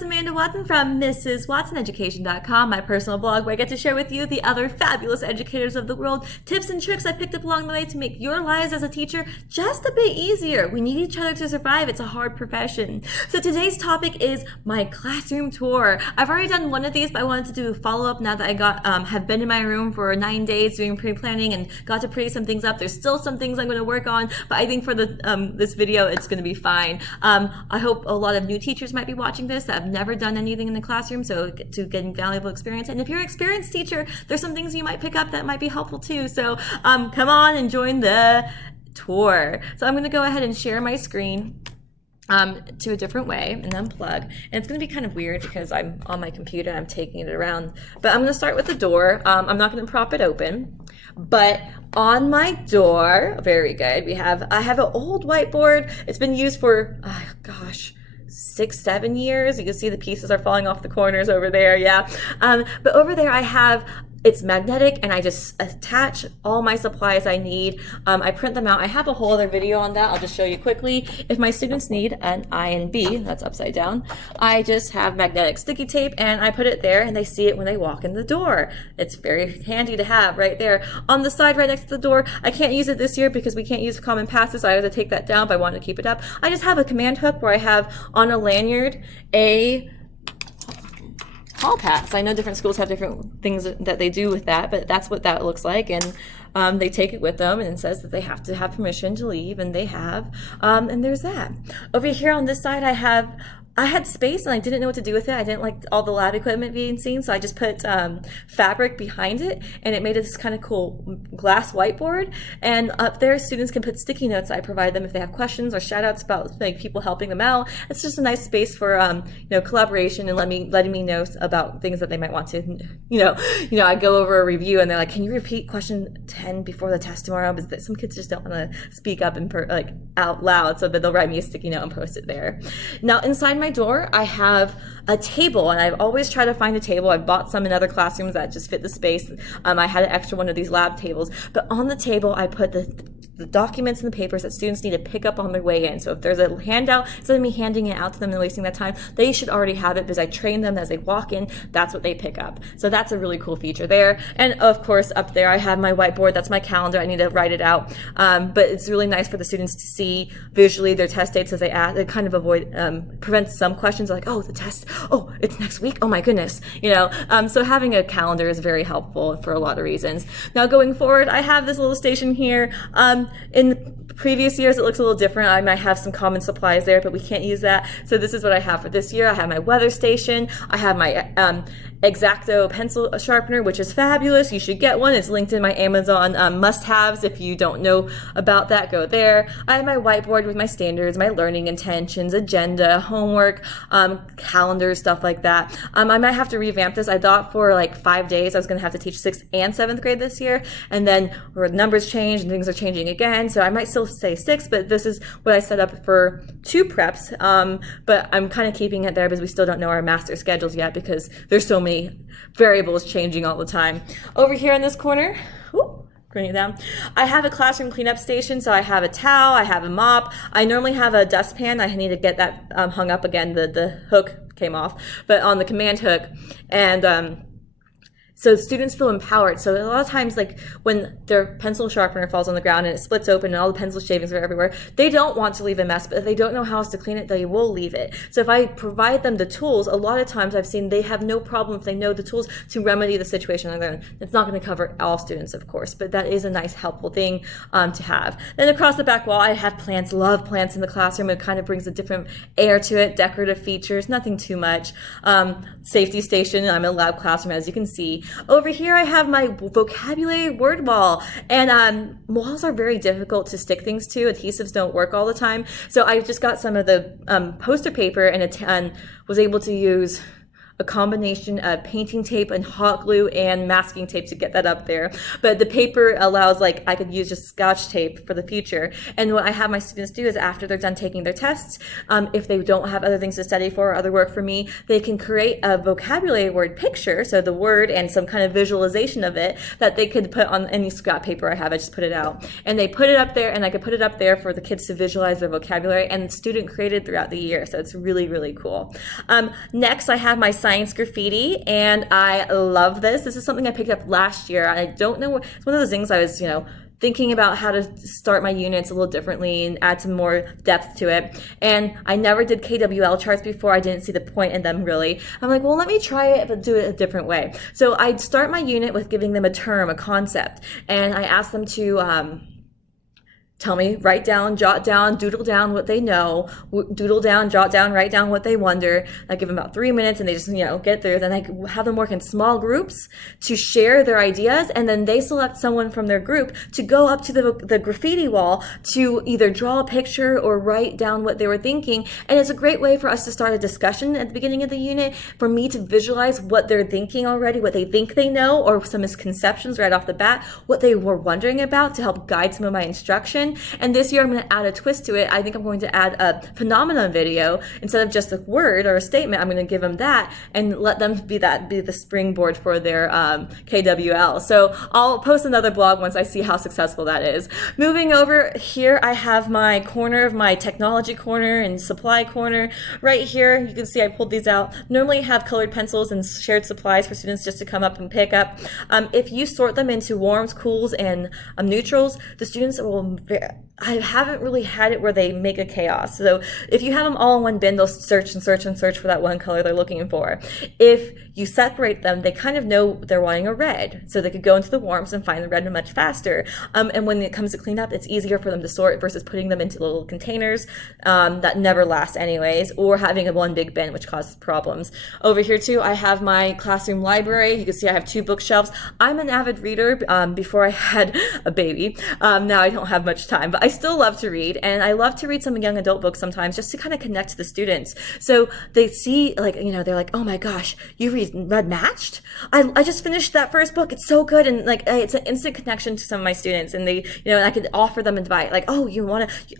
it's Amanda Watson from MrsWatsonEducation.com, my personal blog where I get to share with you the other fabulous educators of the world, tips and tricks I picked up along the way to make your lives as a teacher just a bit easier. We need each other to survive. It's a hard profession. So today's topic is my classroom tour. I've already done one of these, but I wanted to do a follow-up now that I have been in my room for 9 days doing pre-planning and got to pretty some things up. There's still some things I'm going to work on, but I think for this video, it's going to be fine. I hope a lot of new teachers might be watching this that have never done anything in the classroom, so to get valuable experience. And if you're an experienced teacher, there's some things you might pick up that might be helpful too. So come on and join the tour. So I'm going to go ahead and share my screen to a different way and unplug. And it's going to be kind of weird because I'm on my computer and I'm taking it around. But I'm going to start with the door. I'm not going to prop it open. But on my door, very good, I have an old whiteboard. It's been used for, gosh, 6-7 years. You can see the pieces are falling off the corners over there. Yeah. But over there it's magnetic, and I just attach all my supplies I need. I print them out. I have a whole other video on that. I'll just show you quickly. If my students need an I and B, that's upside down, I just have magnetic sticky tape and I put it there and they see it when they walk in the door. It's very handy to have right there. On the side right next to the door, I can't use it this year because we can't use common passes, so I have to take that down if I want to keep it up. I just have a command hook where I have on a lanyard a hall pass. I know different schools have different things that they do with that, but that's what that looks like. And they take it with them, and it says that they have to have permission to leave, and they have. And there's that. Over here on this side, I had space and I didn't know what to do with it. I didn't like all the lab equipment being seen, so I just put fabric behind it, and it made this kind of cool glass whiteboard. And up there, students can put sticky notes I provide them if they have questions or shout outs about like people helping them out. It's just a nice space for collaboration and letting me know about things that they might want to I go over a review and they're like, can you repeat question 10 before the test tomorrow? Because some kids just don't want to speak up and out loud, so that they'll write me a sticky note and post it there. Now inside my door, I have a table, and I've always tried to find a table. I've bought some in other classrooms that just fit the space. I had an extra one of these lab tables, but on the table I put the documents and the papers that students need to pick up on their way in. So if there's a handout, instead of me handing it out to them and wasting that time, they should already have it because I train them as they walk in. That's what they pick up. So that's a really cool feature there. And of course, up there I have my whiteboard. That's my calendar. I need to write it out. But it's really nice for the students to see visually their test dates as they ask. It kind of prevents some questions like, oh, the test, oh, it's next week. Oh my goodness. So having a calendar is very helpful for a lot of reasons. Now going forward, I have this little station here. In previous years, it looks a little different. I might have some common supplies there, but we can't use that. So this is what I have for this year. I have my weather station. I have my X-Acto pencil sharpener, which is fabulous. You should get one. It's linked in my Amazon must-haves. If you don't know about that, go there. I have my whiteboard with my standards, my learning intentions, agenda, homework, calendars, stuff like that. I might have to revamp this. I thought for like 5 days I was going to have to teach 6th and 7th grade this year, and then numbers changed and things are changing again. So I might still say 6, but this is what I set up for 2 preps. But I'm kind of keeping it there because we still don't know our master schedules yet because there's so many variables changing all the time. Over here in this corner, bring it down, I have a classroom cleanup station. So I have a towel, I have a mop. I normally have a dustpan. I need to get that hung up again. The hook came off, but on the command hook. And so students feel empowered. So a lot of times, like when their pencil sharpener falls on the ground and it splits open and all the pencil shavings are everywhere, they don't want to leave a mess, but if they don't know how else to clean it, they will leave it. So if I provide them the tools, a lot of times I've seen they have no problem if they know the tools to remedy the situation on their own. It's not going to cover all students, of course, but that is a nice, helpful thing to have. Then across the back wall, I have plants. Love plants in the classroom. It kind of brings a different air to it. Decorative features, nothing too much. Safety station. I'm in a lab classroom, as you can see. Over here, I have my vocabulary word wall, and walls are very difficult to stick things to. Adhesives don't work all the time. So I just got some of the poster paper and was able to use a combination of painting tape and hot glue and masking tape to get that up there. But the paper allows, like, I could use just Scotch tape for the future. And what I have my students do is after they're done taking their tests, if they don't have other things to study for or other work for me, they can create a vocabulary word picture, so the word and some kind of visualization of it that they could put on any scrap paper I have. I just put it out. And they put it up there, and I could put it up there for the kids to visualize their vocabulary, and student created throughout the year. So it's really, really cool. Next, I have my science graffiti, and I love this. This is something I picked up last year. I don't know, it's one of those things I was, thinking about how to start my units a little differently and add some more depth to it. And I never did KWL charts before. I didn't see the point in them really. I'm like, well, let me try it, but do it a different way. So I'd start my unit with giving them a term, a concept, and I asked them to tell me, write down, jot down, doodle down what they know, doodle down, jot down, write down what they wonder. I give them about 3 minutes and they just, get there. Then I have them work in small groups to share their ideas. And then they select someone from their group to go up to the graffiti wall to either draw a picture or write down what they were thinking. And it's a great way for us to start a discussion at the beginning of the unit, for me to visualize what they're thinking already, what they think they know, or some misconceptions right off the bat, what they were wondering about, to help guide some of my instruction. And this year I'm going to add a twist to it. I think I'm going to add a phenomenon video. Instead of just a word or a statement, I'm going to give them that and let them be the springboard for their KWL. So I'll post another blog once I see how successful that is. Moving over here, I have my corner of my technology corner and supply corner. Right here, you can see I pulled these out. Normally I have colored pencils and shared supplies for students just to come up and pick up. If you sort them into warms, cools, and neutrals, the students will I haven't really had it where they make a chaos. So if you have them all in one bin, they'll search and search and search for that one color they're looking for. If you separate them, they kind of know they're wanting a red. So they could go into the warms and find the red much faster. And when it comes to cleanup, it's easier for them to sort versus putting them into little containers that never last anyways, or having a one big bin, which causes problems. Over here too, I have my classroom library. You can see I have 2 bookshelves. I'm an avid reader before I had a baby. Now I don't have much time, but I still love to read, and I love to read some young adult books sometimes just to kind of connect to the students. So they see, they're like, oh my gosh, you read Red Matched? I just finished that first book. It's so good. And it's an instant connection to some of my students, and they, I could offer them advice like, oh,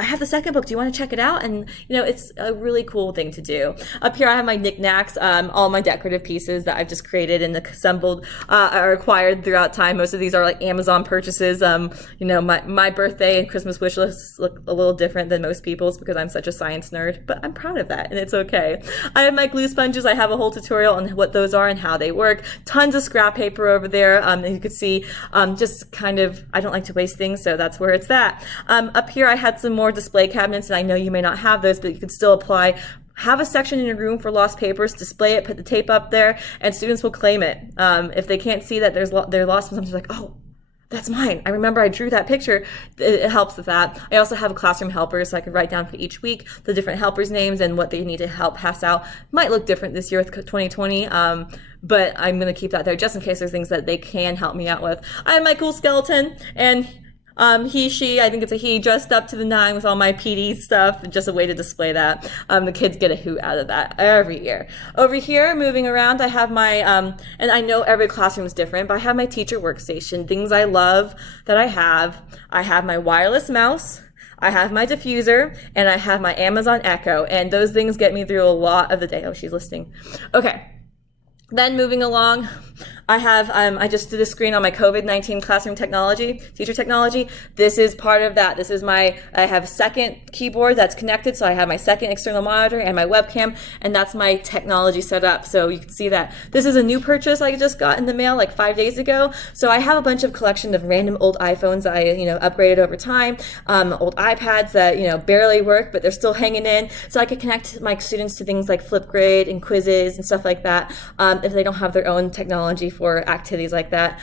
I have the second book. Do you want to check it out? And, it's a really cool thing to do. Up here, I have my knickknacks, all my decorative pieces that I've just created and assembled, are acquired throughout time. Most of these are like Amazon purchases. My birthday and Christmas wish lists look a little different than most people's because I'm such a science nerd, but I'm proud of that and it's okay. I have my glue sponges. I have a whole tutorial on what those are and how they work. Tons of scrap paper over there. And you can see just kind of, I don't like to waste things, so that's where it's at. Up here I had some more display cabinets, and I know you may not have those, but you could still apply. Have a section in your room for lost papers, display it, put the tape up there, and students will claim it. If they can't see that they're lost, sometimes they're like, oh, that's mine. I remember I drew that picture. It helps with that. I also have a classroom helper, so I could write down for each week the different helpers' names and what they need to help pass out. Might look different this year with 2020, but I'm going to keep that there just in case there's things that they can help me out with. I have my cool skeleton, and she, I think it's a he, dressed up to the nine with all my PD stuff, just a way to display that. The kids get a hoot out of that every year. Over here, moving around, I have my, and I know every classroom is different, but I have my teacher workstation, things I love that I have. I have my wireless mouse, I have my diffuser, and I have my Amazon Echo, and those things get me through a lot of the day. Oh, she's listening. Okay. Then moving along, I have, I just did a screen on my COVID-19 classroom technology, teacher technology. This is part of that. This is I have a second keyboard that's connected, so I have my second external monitor and my webcam, and that's my technology set up. So you can see that. This is a new purchase I just got in the mail like 5 days ago. So I have a bunch of collection of random old iPhones that I, upgraded over time, old iPads that, barely work, but they're still hanging in. So I could connect my students to things like Flipgrid and quizzes and stuff like that. If they don't have their own technology for activities like that.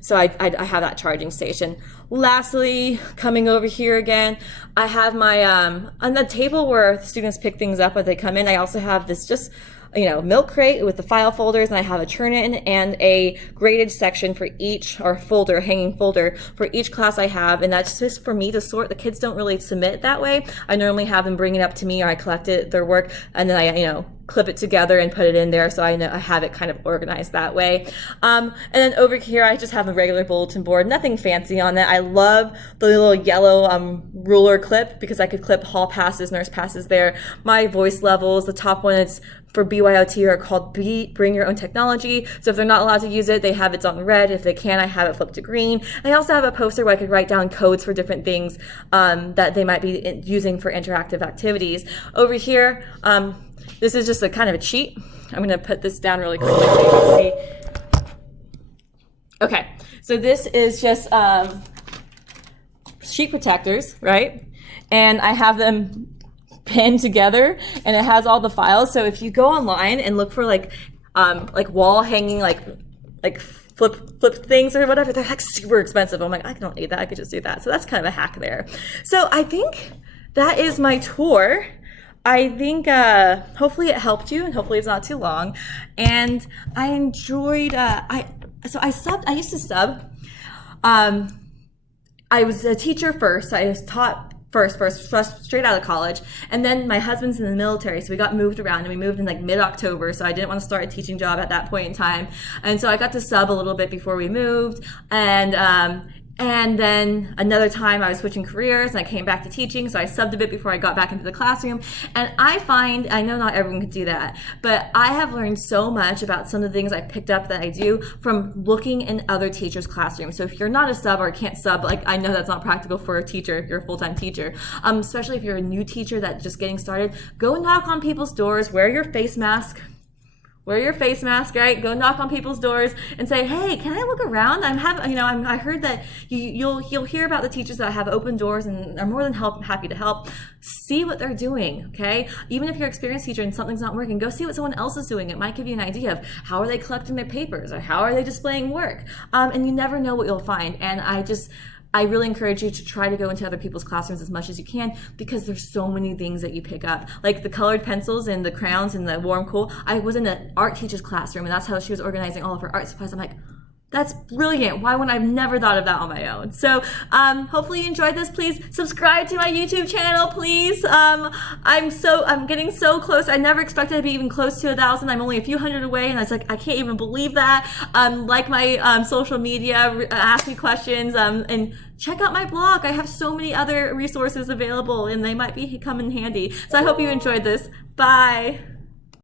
So I have that charging station. Lastly, coming over here again, I have my, on the table where students pick things up when they come in, I also have this just milk crate with the file folders, and I have a turn-in and a graded section for each, or folder, hanging folder for each class I have, and that's just for me to sort. The kids don't really submit that way. I normally have them bring it up to me, or I collect their work, and then I clip it together and put it in there, so I know I have it kind of organized that way. And then over here, I just have a regular bulletin board, nothing fancy on that. I love the little yellow ruler clip because I could clip hall passes, nurse passes there. My voice levels, the top one is for BYOT, are called Bring Your Own Technology. So if they're not allowed to use it, they have it on red. If they can, I have it flipped to green. I also have a poster where I could write down codes for different things that they might be using for interactive activities. Over here, this is just a kind of a cheat. I'm going to put this down really quickly so you can see. Okay, so this is just sheet protectors, right? And I have them pinned together, and it has all the files. So if you go online and look for like wall hanging like flip things or whatever, they're like super expensive. I'm like, I don't need that. I could just do that. So that's kind of a hack there. So I think that is my tour. I think hopefully it helped you, and hopefully it's not too long. And I enjoyed. I used to sub. I was a teacher first. I was taught first straight out of college, and then my husband's in the military, so we got moved around, and we moved in like mid-October, so I didn't want to start a teaching job at that point in time, and so I got to sub a little bit before we moved, and then another time I was switching careers and I came back to teaching, so I subbed a bit before I got back into the classroom. And I know not everyone could do that, but I have learned so much about some of the things I picked up that I do from looking in other teachers' classrooms. So if you're not a sub or can't sub, like I know that's not practical for a teacher, if you're a full-time teacher, especially if you're a new teacher that's just getting started, go knock on people's doors, wear your face mask. Wear your face mask, right? Go knock on people's doors and say, "Hey, can I look around? I heard that you'll hear about the teachers that have open doors and are more than happy to help. See what they're doing, okay? Even if you're an experienced teacher and something's not working, go see what someone else is doing. It might give you an idea of how are they collecting their papers or how are they displaying work. And you never know what you'll find. And I really encourage you to try to go into other people's classrooms as much as you can, because there's so many things that you pick up. Like the colored pencils and the crayons and the warm cool. I was in an art teacher's classroom, and that's how she was organizing all of her art supplies. I'm like, that's brilliant. Why wouldn't I've never thought of that on my own? So hopefully you enjoyed this. Please subscribe to my YouTube channel, please. I'm getting so close. I never expected to be even close to 1,000. I'm only a few hundred away, and I was like, I can't even believe that. Like my social media, ask me questions, and check out my blog. I have so many other resources available, and they might come in handy. So I hope you enjoyed this. Bye.